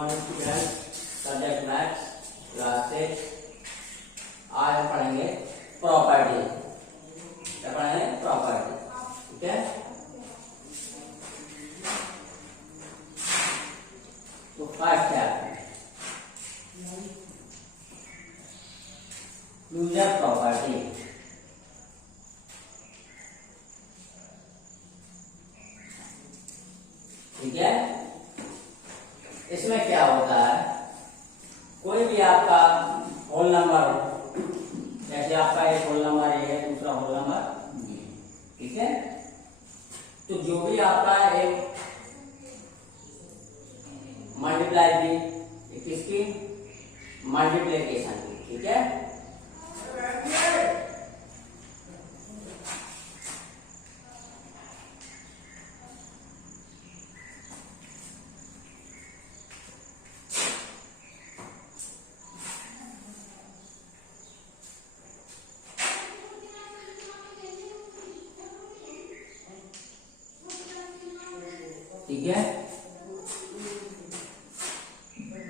Morning student, subject maths, class 6। आज हम पढ़ेंगे प्रॉपर्टी। क्या पढ़ेंगे? प्रॉपर्टी। ठीक है, तो फर्स्ट है क्लोजर प्रॉपर्टी। ठीक है, इसमें क्या होता है, कोई भी आपका होल नंबर हो, जैसे आपका एक होल नंबर ए है, दूसरा होल नंबर बी। ठीक है, तो जो भी आपका एक मल्टीप्लाई बी किसकी मल्टीप्लिकेशन की। ठीक है, ठीक है,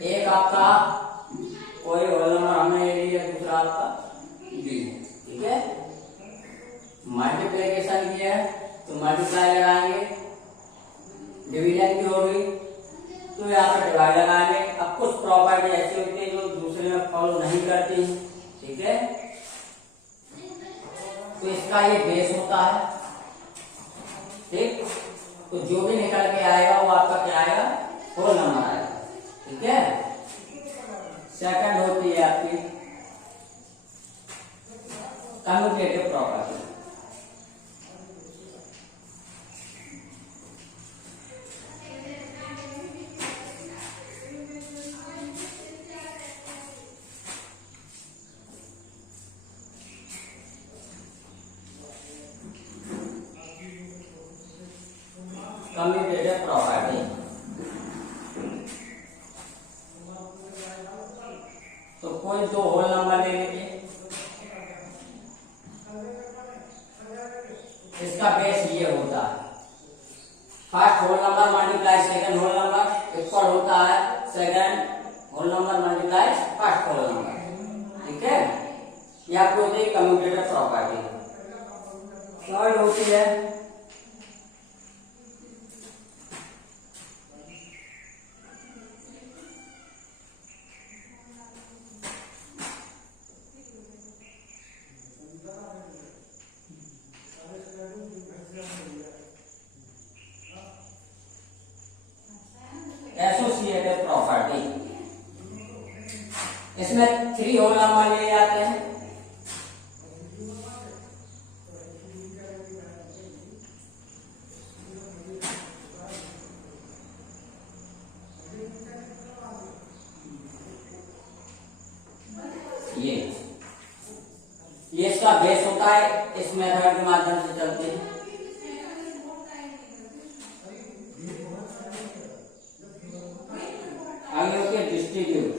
एक आपका कोई होल नंबर हमने ले लिया, दूसरा आपका बी। ठीक है, मल्टीप्लिकेशन किया है तो मल्टीप्लाई लगाएंगे, डिवीजन की होगी तो यहाँ पर डिवाइड लगाएंगे। अब कुछ प्रॉपर्टी ऐसी होती है जो दूसरे में फॉलो नहीं करती। ठीक है, तो इसका ये बेस होता है। ठीक, तो जो भी निकल के आएगा वो आपका क्या आएगा? होल नंबर आएगा। ठीक है, सेकंड होती है आपकी कम्यूटेटिव प्रॉपर्टी। कम्यूटेटिव प्रॉपर्टी, तो कोई दो होल नंबर ले लीजिए, इसका बेस ये होता है, first whole number multiply second whole number equal होता है second whole number multiply first whole number. ठीक है, यह आपको होती है कम्यूटेटिव प्रॉपर्टी। थर्ड होती है एसोसिएटिव प्रॉपर्टी। इसमें थ्री होल नंबर लिए जाते हैं, ये इसका बेस होता है, इस मेथड के माध्यम से चलते हैं। आगे होती है डिस्ट्रीब्यूट।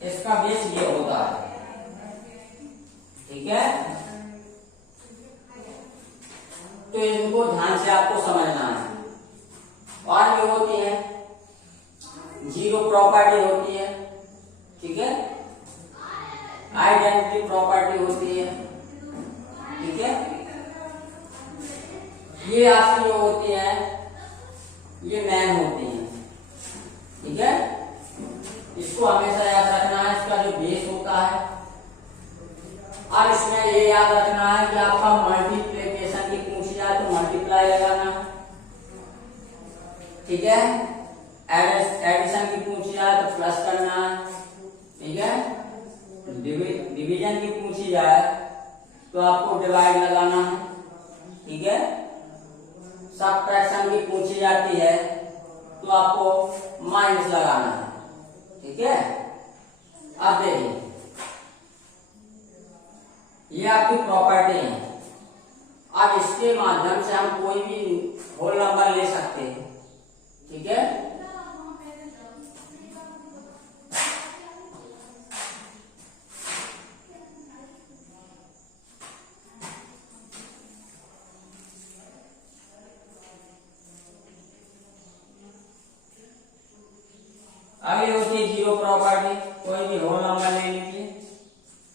इसका बेस ये होता है। ठीक है, तो इनको ध्यान से आपको समझना है। और भी होती है जीरो प्रॉपर्टी होती है। ठीक है, आइडेंटिटी प्रॉपर्टी होती है। ठीक है, ये आपकी जो होती है ये मैन होती है। ठीक है, इसको हमेशा याद रखना है, इसका जो बेस होता है। और इसमें ये याद रखना है कि आपका मल्टीप्लिकेशन की पूछी जाए तो मल्टीप्लाई लगाना है। ठीक है, एडिशन की पूछी जाए तो प्लस करना है। ठीक है, डिवीजन की पूछी जाए तो आपको डिवाइड लगाना है। ठीक है, सबट्रैक्शन की पूछी जाती है तो आपको माइनस लगाना है। ठीक है, अब देखिए ये आपकी प्रॉपर्टी है। अब इसके माध्यम से हम कोई भी होल नंबर ले सकते हैं, ठीक है। अगली होती है जीरो प्रॉपर्टी। कोई भी होल नंबर ले लीजिए,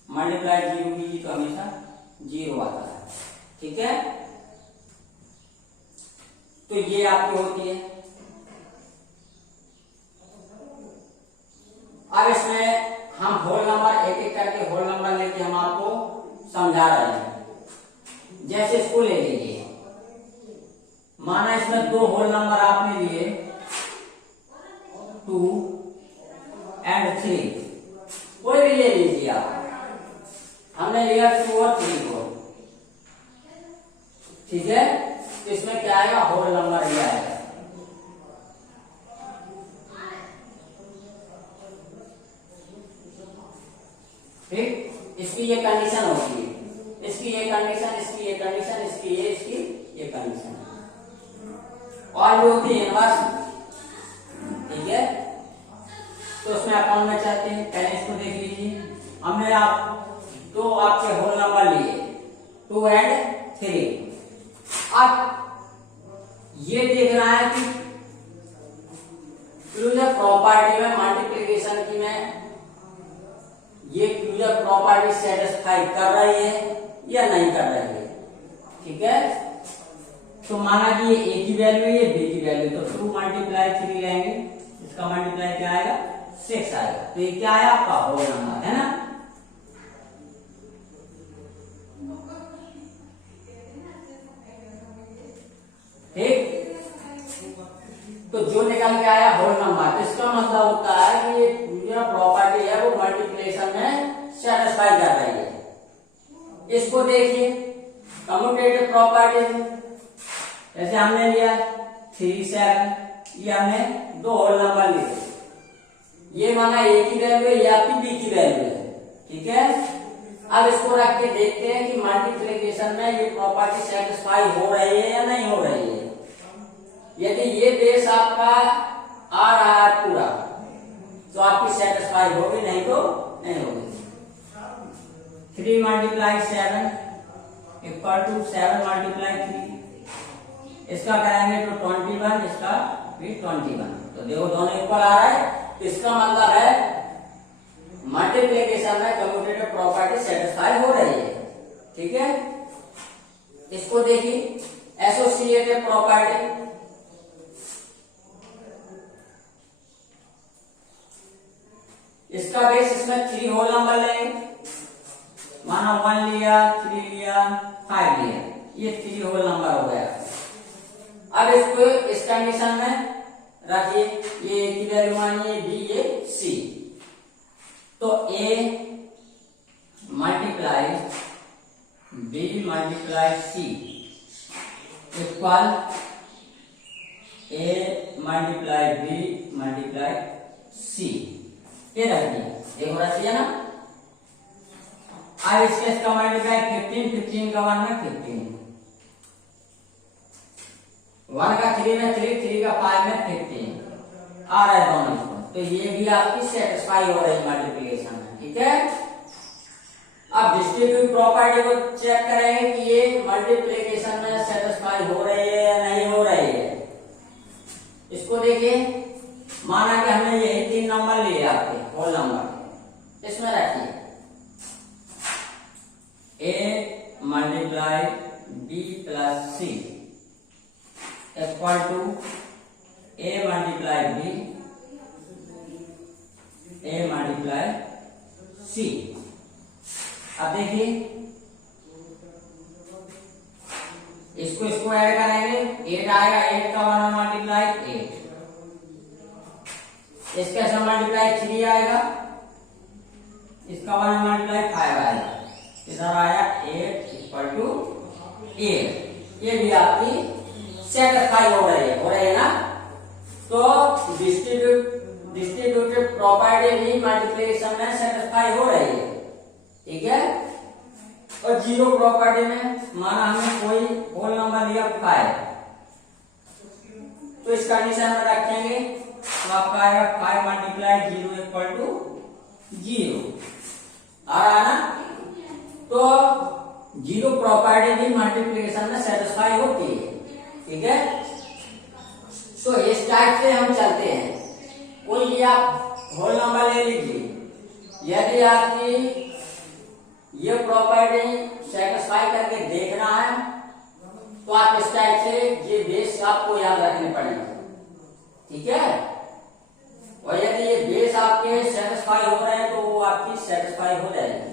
मल्टीप्लाई जीरो कीजिए तो हमेशा जीरो आता है, ठीक है। तो ये आपकी होती है। अब इसमें हम होल नंबर एक एक करके होल नंबर लेके हम आपको समझा रहे हैं। जैसे इसको ले लीजिए, माना इसमें दो होल नंबर आपने लिए 2 और 3, कोई भी ले लीजिए आप। हमने लिया 2 और 3 को, ठीक है। तो इसमें क्या आएगा, होल नंबर ये आएगा। ठीक, इसकी ये कंडीशन होती है, इसकी ये कंडीशन, इसकी ये कंडीशन, इसकी ये कंडीशन। और भी होती है इनवर्स, ठीक है। तो उसमें अपन में चाहते हैं, पहले इसको देख लीजिए। हमने आप दो आपके होल नंबर लिए 2 और 3। अब ये देखना है कि क्लोजर प्रॉपर्टी में मल्टीप्लिकेशन की में ये क्लोजर प्रॉपर्टी सेटिस्फाई कर रही है या नहीं कर रही है, ठीक है। तो माना कि ये ए की वैल्यू है, ये बी की वैल्यू, तो 2 मल्टीप्लाई 3 लेंगे, इसका मल्टीप्लाई क्या आएगा, 6 आएगा। तो ये क्या है, आपका होल नंबर है ना। ठीक, तो जो निकल के आया होल नंबर, तो इसका मतलब होता है कि ये जो प्रॉपर्टी है वो मल्टीप्लिकेशन में सेटिस्फाई कर रही है। इसको देखिए कम्यूटेटिव प्रॉपर्टी में, जैसे हमने लिया 3 7, ये हमने दो होल नंबर लिए, ये माना ए की वैल्यू है, ये आपकी बी की वैल्यू है, ठीक है। अब इसको रख के देखते हैं कि मल्टीप्लिकेशन में ये प्रॉपर्टी सेटिस्फाई हो रही है या नहीं हो रही है। यदि ये बेस आपका आ रहा है पूरा, तो आपकी सेटिस्फाई होगी, नहीं तो नहीं होगी। 3 मल्टीप्लाई 7 इक्वल टू 7 मल्टीप्लाई 3, इसका करेंगे तो 21, इसका भी 21। तो देखो दोनों इक्वल आ रहा है, इसका मतलब है मल्टीप्लिकेशन में कम्यूटेटिव प्रॉपर्टी सेटिस्फाई हो रही है, ठीक है। इसको देखिए एसोसिएटिव प्रॉपर्टी, इसका बेस इसमें 3 होल नंबर लेंगे, माना 1 लिया, 3 लिया, 5 लिया, ये 3 होल नंबर हो गया। अब इसको इस कंडीशन में रखिए, ये की वैल्यू मानिए बी, ये सी, तो ए multiply B multiply C equal ए मल्टीप्लाई बी मल्टीप्लाई सी, ये रखिए, ये हो रहा है ना। अब इसका मल्टीप्लाई 15 का 1 में 15, 1 का 3 में 3, 3 का 5 में 15 आ रहा है दोनों को। तो ये भी आपकी सेटिस्फाई हो रही है मल्टीप्लिकेशन में, ठीक है। अब डिस्ट्रीब्यूटिव प्रॉपर्टी को चेक करेंगे कि ये मल्टीप्लिकेशन में सेटिस्फाई हो रही है या नहीं हो रही है। इसको देखिए, माना कि हमने यही 3 नंबर लिए आपके होल नंबर, इसमें रखिए A multiply B plus C equal to A multiply B A multiply C. अब देखिए इसको ऐड करेंगे, 8 आएगा, 8 का 1 मल्टीप्लाई 8, इसका से मल्टीप्लाई 3 आएगा, इसका 1 मल्टीप्लाई 5 आएगा, इधर आया 8 इक्वल टू 8। ये भी आपकी सेटिस्फाई हो रही है ना। तो डिस्ट्रीब्यूटिव प्रॉपर्टी भी मल्टीप्लिकेशन में सेटिस्फाई हो रही है, ठीक है। और जीरो प्रॉपर्टी में माना हमने कोई होल नंबर लिया 5, तो इस कंडीशन में रखेंगे तो आपका आएगा 5 मल्टीप्लाई 0 इक्वल टू 0 आ रहा है ना। तो जीरो प्रॉपर्टी भी मल्टीप्लिकेशन में सेटिस्फाई होती है, ठीक है। तो इस टाइप से हम चलते हैं। कोई आप होल नंबर ले लीजिए, यदि आपकी ये प्रॉपर्टी सेटिस्फाई करके देखना है तो आप इस टाइप से ये बेस आपको याद रखने पड़ेगा, ठीक है। और यदि ये बेस आपके सेटिस्फाई हो रहे हैं तो वो आपकी सेटिस्फाई हो जाएगी।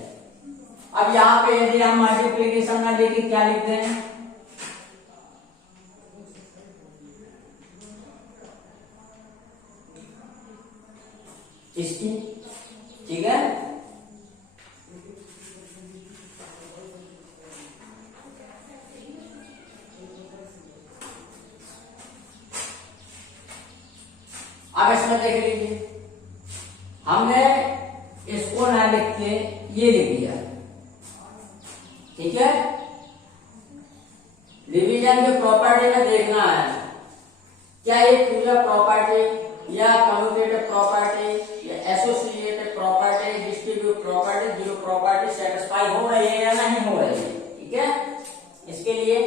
अब यहाँ पे यदि हम मल्टीप्लिकेशन में देखिए क्या लिखते हैं, इसकी, ठीक है। अब इसमें देख लीजिए, हमने इसको ना लिख के ये लिख दिया, ठीक है। डिवीजन की प्रॉपर्टी में देखना है क्या ये क्लोजर प्रॉपर्टी या कम्यूटेटिव प्रॉपर्टी या associated property, distributive property, zero property satisfy हो रही है या नहीं हो रही है, ठीक है। इसके लिए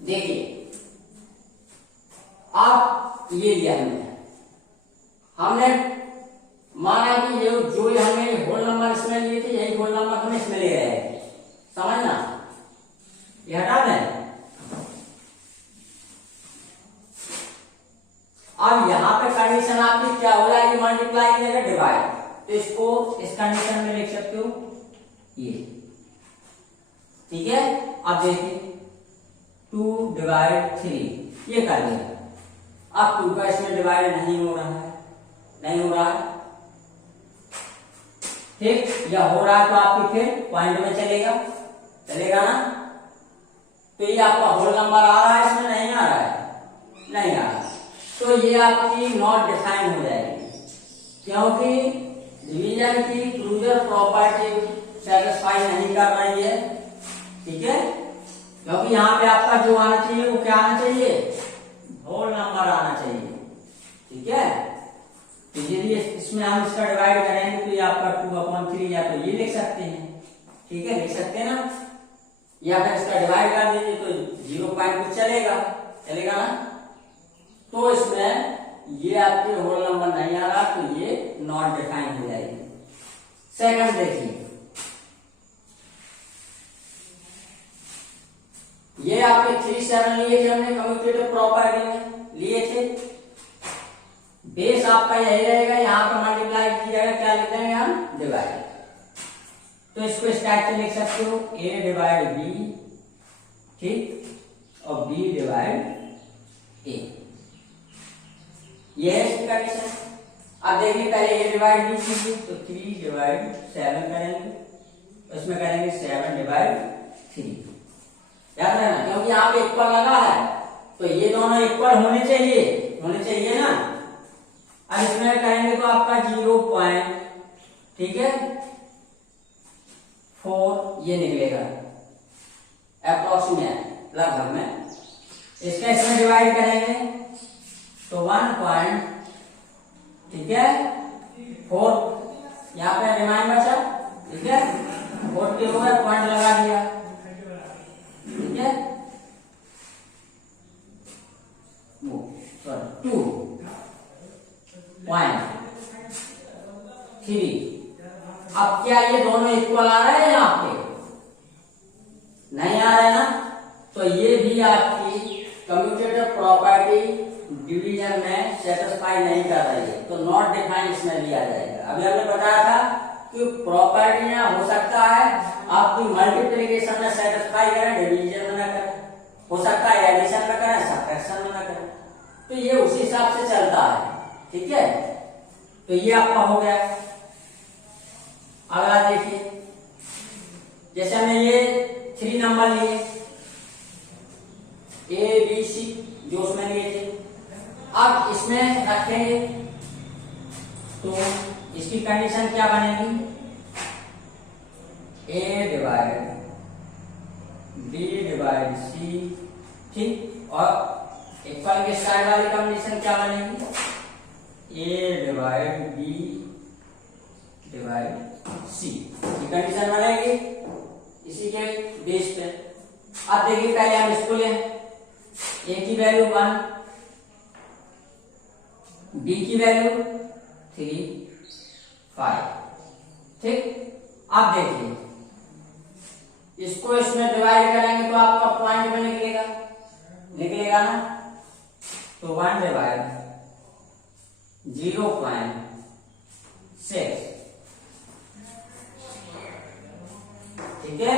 देखिए, आप ये लिया हमने माना कि ये जो हमें होल नंबर इसमें लिए थे यही होल नंबर हमें इसमें ले रहे हैं, समझना, ये हटा दें। अब यहां पे कंडीशन आपकी क्या हो जाएगी, मल्टीप्लाई की जगह डिवाइड, तो इसको इस कंडीशन में लिख सकते हो ये, ठीक है। अब देखिए 2 डिवाइड 3 ये कर लिया। अब 2 का इसमें डिवाइड नहीं हो रहा है, नहीं हो रहा है, ठीक, या हो रहा है तो आपकी फिर पॉइंट में चलेगा, चलेगा ना। तो ये आपका होल नंबर आ रहा है, इसमें नहीं आ रहा है, नहीं आ रहा, तो ये आपकी नॉट डिफाइन हो जाएगी, क्योंकि डिवीजन की क्लोजर प्रॉपर्टी सेटिस्फाई नहीं कर रही है, ठीक है। क्योंकि यहाँ पे आपका जो आना चाहिए वो क्या आना चाहिए, होल नंबर आना चाहिए, ठीक है। तो यदि इसमें हम इसका डिवाइड करेंगे तो ये आपका 2/3 या तो ये लिख सकते हैं, ठीक है, लिख सकते हैं ना, या फिर इसका डिवाइड कर दीजिए तो 0 पॉइंट कुछ चलेगा, चलेगा ना। तो इसमें ये आपके होल नंबर नहीं आ रहा तो ये नॉट डिफाइन हो जाएगी। सेकंड देखिए, ये आपके 3 7 लिए थे हमने कम्यूटेटिव प्रॉपर्टी में लिए थे, बेस आपका यही रहेगा, यहाँ पे मल्टीप्लाई की जाएगा, क्या लिख देंगे हम, डिवाइड। तो इसको इस टाइप से लिख सकते हो a डिवाइड b, ठीक, और b डिवाइड a, ये है इसकी कंडीशन। अब देखिए पहले a डिवाइड b कीजिए तो 3 डिवाइड 7 करेंगे, इसमें करेंगे 7 डिवाइड 3, याद रखना, क्योंकि यहाँ पे इक्वल लगा है तो ये दोनों इक्वल होने चाहिए ना। अब इसमें करेंगे तो आपका 0 पॉइंट, ठीक है, 4 ये निकलेगा अप्रोक्सीमेट लगभग में। इसका इसमें डिवाइड करेंगे तो 1 पॉइंट, ठीक है, 4 यहाँ पे रिमाइंड बचा, ठीक है, 4 के ऊपर पॉइंट लगा दिया, ठीक है, 2.3। अब क्या ये दोनों इक्वल आ रहे हैं यहाँ पे, नहीं आ रहे ना, तो ये भी आपकी कम्यूटेटिव प्रॉपर्टी डिवीजन में सेटिस्फाई नहीं कर रही है, तो नॉट डिफाइन इसमें भी आ जाएगा। अभी हमने बताया था कि प्रॉपर्टियां हो सकता है आपकी मल्टीप्लिकेशन में सेटिस्फाई करें, डिवीजन में ना करें, हो सकता है एडिशन में करें, सब्ट्रैक्शन में ना करें, तो ये उसी हिसाब से चलता है, ठीक है। तो ये आपका हो गया। अगला देखिए, जैसे हमने ये 3 नंबर लिए A B C जो उसमें लिए थे, अब इसमें रखेंगे तो इसकी कंडीशन क्या बनेगी, ए डिवाइड बी डिवाइड सी, ठीक। और इक्वल के साइड वाली कंडीशन क्या बनेगी, ए डिवाइड बी डिवाइड सी, ये कंडीशन बनेगी इसी के बेस पे। अब देखिए पहले हम इसको लें, ए की वैल्यू 1, बी की वैल्यू 3, 5, ठीक। अब देखिए इसको इसमें डिवाइड करेंगे तो आपका पॉइंट में निकलेगा ना, तो 1 डिवाइड 0.6, ठीक है।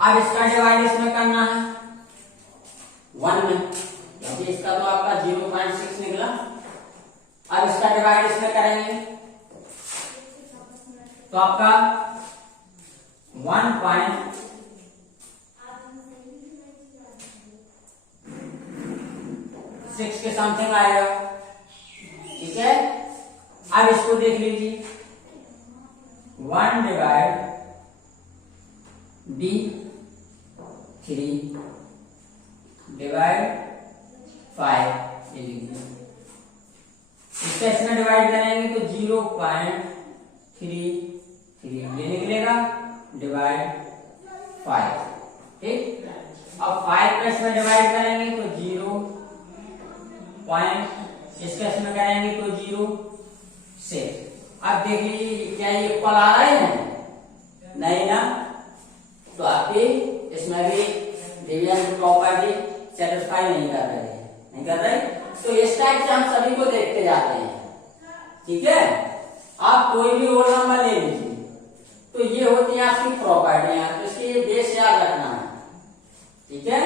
अब इसका डिवाइड इसमें करना है 1 में, क्योंकि इसका तो आपका 0.6 निकला। अब इसका डिवाइड इसमें करेंगे तो आपका 1.6 के समथिंग आएगा, ठीक है। अब इसको देख लीजिए, 1 डिवाइड बी 3 डिवाइड 5, ये लीजिए। इसका इसमें डिवाइड करेंगे तो 0.33 ये निकलेगा डिवाइड 5, ठीक। अब 5 का इसमें डिवाइड करेंगे तो 0. इसका इसमें करेंगे तो 0.6। अब देख लीजिए क्या ये इक्वल आ रहा है, नहीं ना, तो आपकी इसमें भी डिवीजन प्रॉपर्टी सेटिस्फाई नहीं कर रहे, तो इस टाइप से हम सभी को देखते जाते हैं, ठीक है। आप कोई भी रोल नंबर ले लीजिए तो ये होती है आपकी प्रॉपर्टियां, तो इसकी बेस याद रखना है, ठीक है।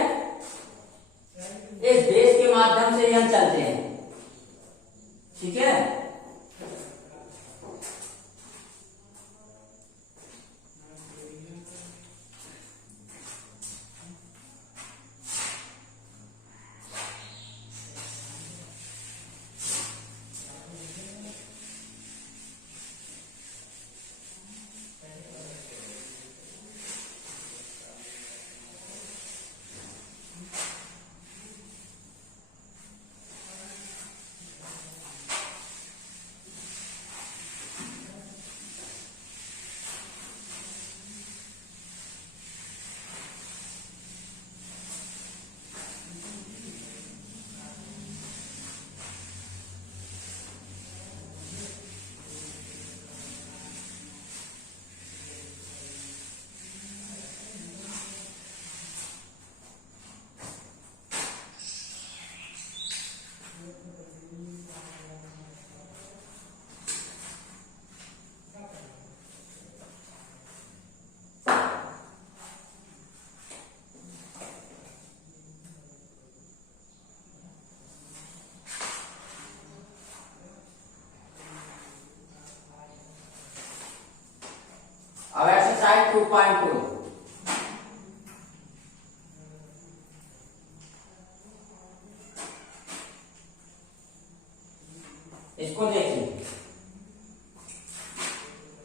इस बेस के माध्यम से हम चलते हैं, ठीक है। अब एक्सरसाइज 2.2, इसको देखिए,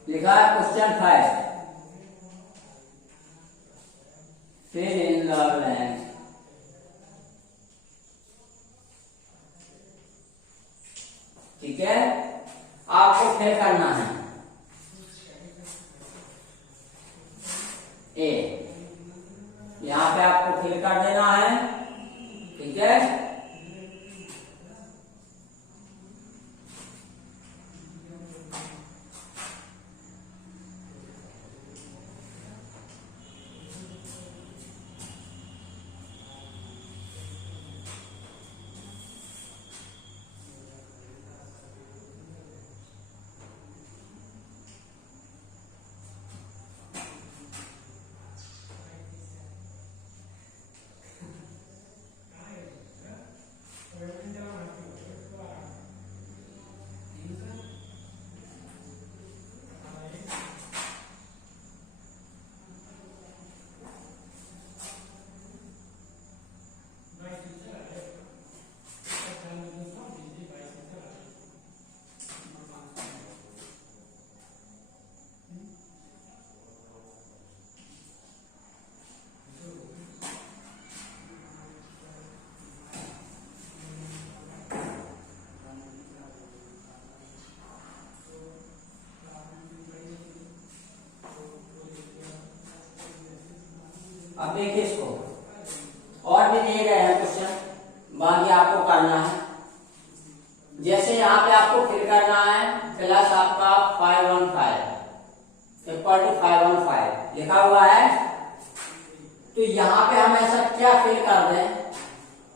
लिखा है question 5, fill in the blank, ठीक है। आपको फिल करना है ए, यहां पे आपको फिल कर देना है, ठीक है। अब देखिए इसको और भी दिए गए हैं क्वेश्चन, बाकी आपको करना है। जैसे यहाँ पे आपको फिल करना है प्लस आपका 515 इक्वल टू 515 लिखा हुआ है, तो यहाँ पे हम ऐसा क्या फिल कर दें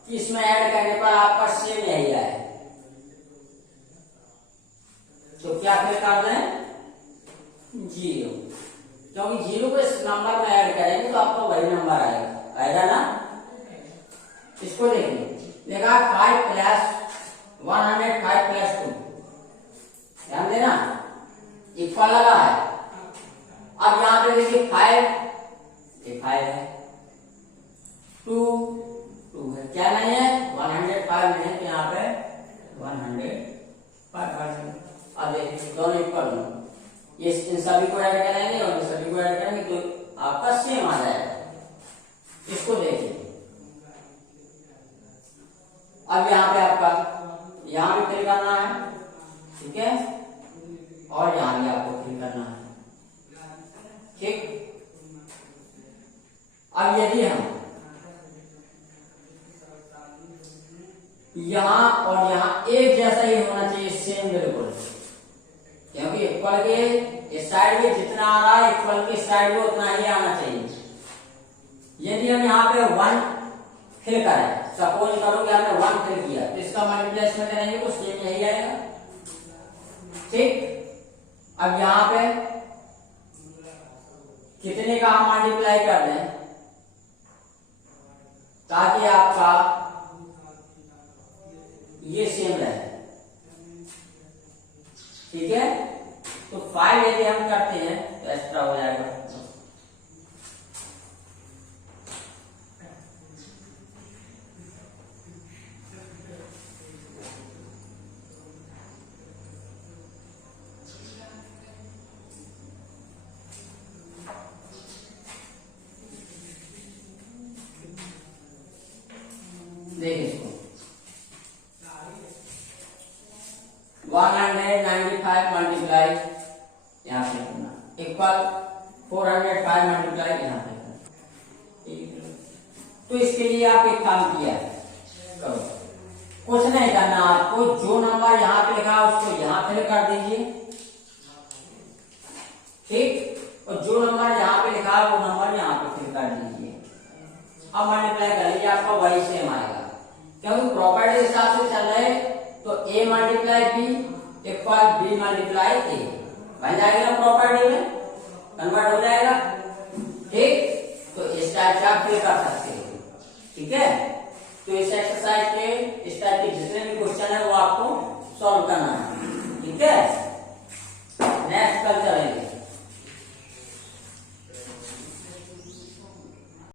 कि इसमें ऐड करने पर आपका सेम यही आए। तो क्या फिल कर दें? 0, क्योंकि 0 को इस नंबर में ऐड करेंगे तो आपको वही नंबर आएगा, आएगा ना। इसको देखिए, देखा 5 प्लस 105 प्लस 2, ध्यान देना इक्वल लगा है। अब यहां पे देखिए 5 है, 2 है, क्या नहीं है 105 नहीं है, तो यहाँ पे 105। अब देखिए दोनों इक्वल हो, ये इन सभी को ऐड करेंगे और इन सभी को ऐड करेंगे तो आपका सेम आ जाएगा। इसको देखिए, अब यहाँ पे आपका यहाँ भी फिल करना है, ठीक है, और यहाँ भी आपको फिल करना है, ठीक। अब यदि हम यहाँ और यहाँ एक जैसा ही होना चाहिए, सेम बिल्कुल, क्योंकि इक्वल के इस साइड में जितना आ रहा है इक्वल के साइड में उतना ही आना चाहिए। यदि हम यहाँ पे 1 फिल करें, सपोज करो कि हमने 1 फिल किया, तो इसका मल्टीप्लाई इसमें करेंगे तो सेम यही आएगा, ठीक। अब यहाँ पे कितने का हम मल्टीप्लाई कर दें ताकि आपका ये सेम रहे, ठीक है। तो 5 यदि हम करते हैं तो एक्स्ट्रा हो जाएगा, देखिए इसको 195 मल्टीप्लाई यहाँ पे करना इक्वल 405 मल्टीप्लाई यहाँ पे करना। तो इसके लिए आप एक काम किया करो, कुछ नहीं करना, आपको जो नंबर यहाँ पे लिखा है उसको यहाँ फिल कर दीजिए, ठीक, और जो नंबर यहाँ पे लिखा है वो नंबर यहाँ पे फिल कर दीजिए। अब मल्टीप्लाई कर लीजिए, आपका वही सेम आएगा, क्योंकि प्रॉपर्टी हिसाब से चल रहे तो a multiply b equal b multiply a बन जाएगा, प्रॉपर्टी में कन्वर्ट हो जाएगा, ठीक। तो इस टाइप से आप फिल कर सकते हो, ठीक है। तो इस एक्सरसाइज के इस टाइप के जितने भी क्वेश्चन है वो आपको सॉल्व करना है, ठीक है।